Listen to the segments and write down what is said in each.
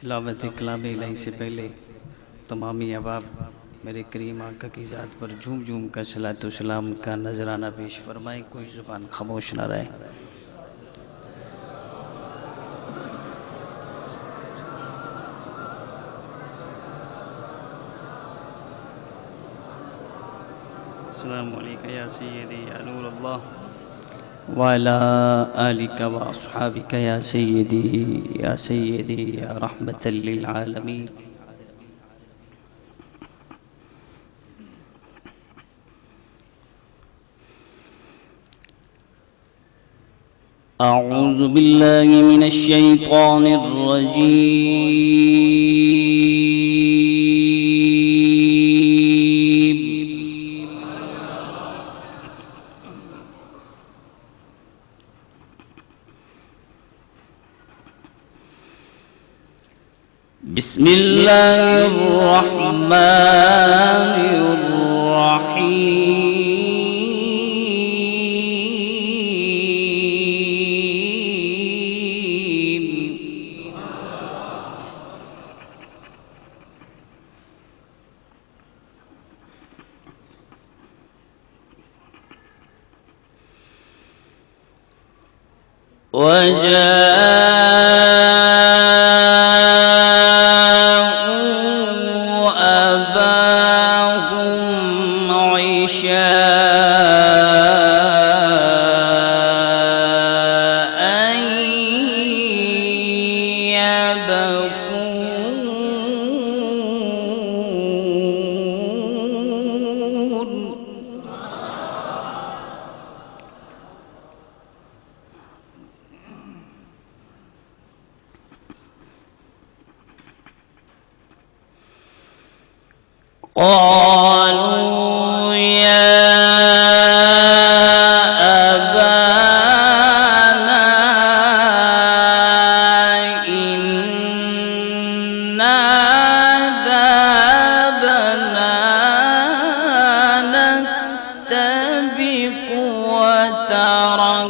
तिलावत कलाम इलाही से पहले तमामी अहबाब मेरे करीम आका की ज़ात पर झूम झूम कर सलातो सलाम का नजराना पेश फरमाए, कोई ज़ुबान खामोश न रहे। अस्सलामु अलैका या सय्यदी या नूर अल्लाह व अला आलिका व अस्हाबिका या सय्यदी या रहमतल लिल आलमीन। अऊज़ु बिल्लाहि मिनश शैतानिर रजीम। बिस्मिल्लाहिर रहमानिर रहीम। وجاءوا أباهم عشاء يبكون. قالوا يا أبانا إنا ذهبنا نستبق وتركنا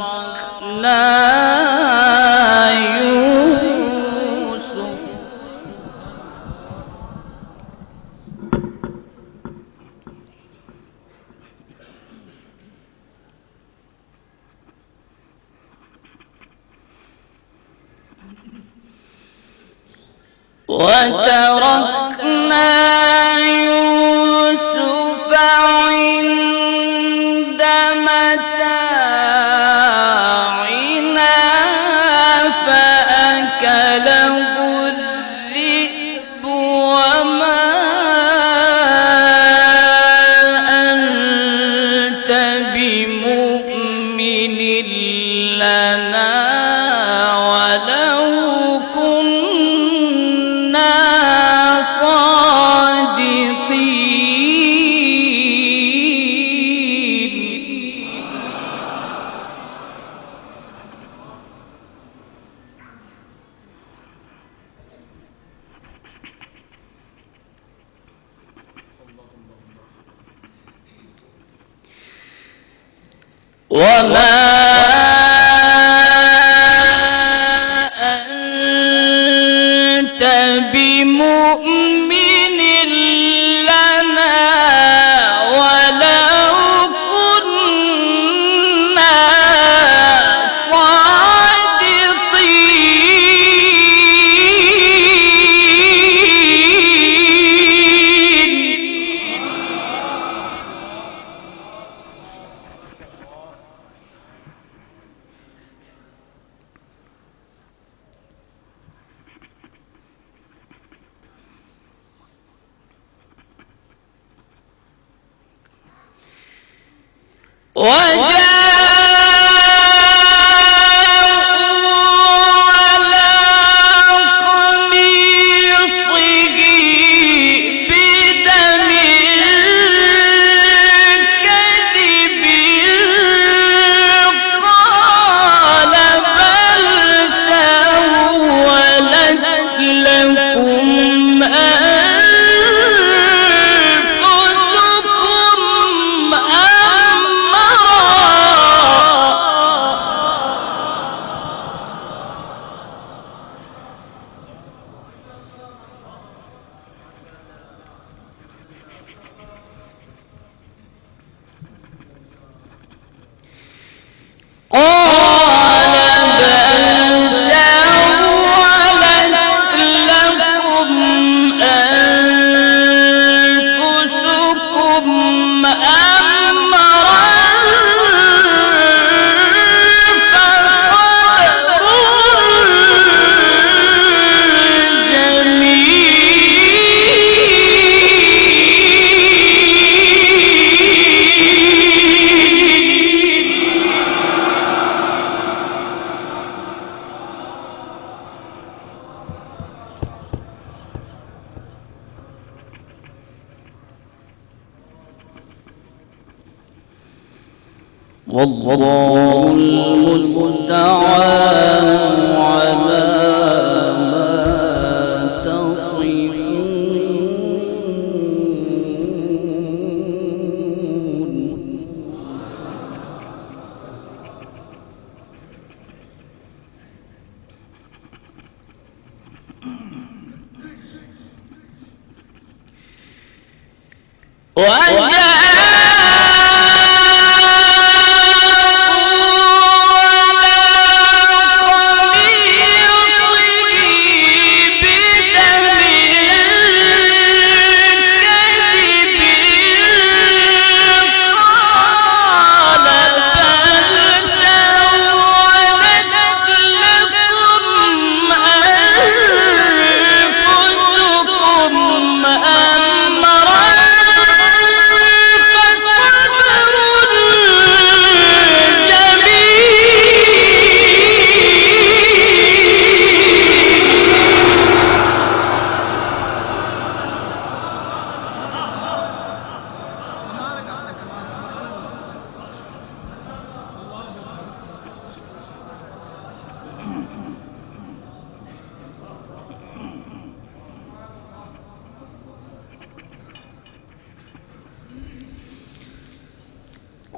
يوسف. وتركنا يوسف عند متاعنا فأكله الذئب وما أنت بمؤمن لنا ولو كنا صادقين. وما أنت بمؤمن لنا ولو كنا صادقين. والله المستعان على ما تصفون.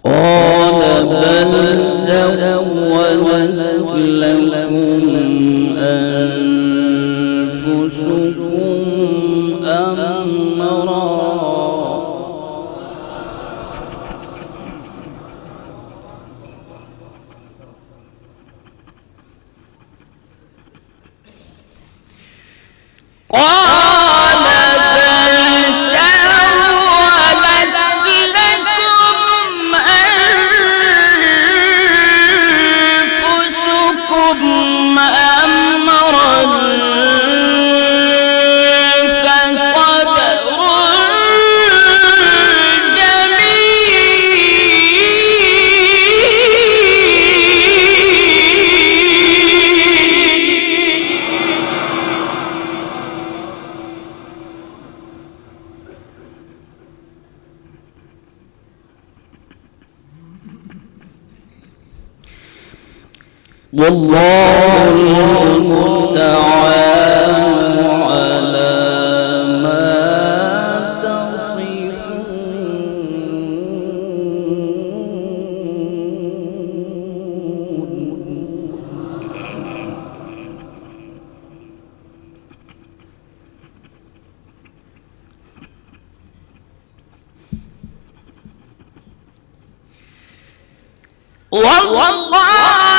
قال بل سولت لكم أنفسكم أمرا. والله المستعان على ما تصفون. والله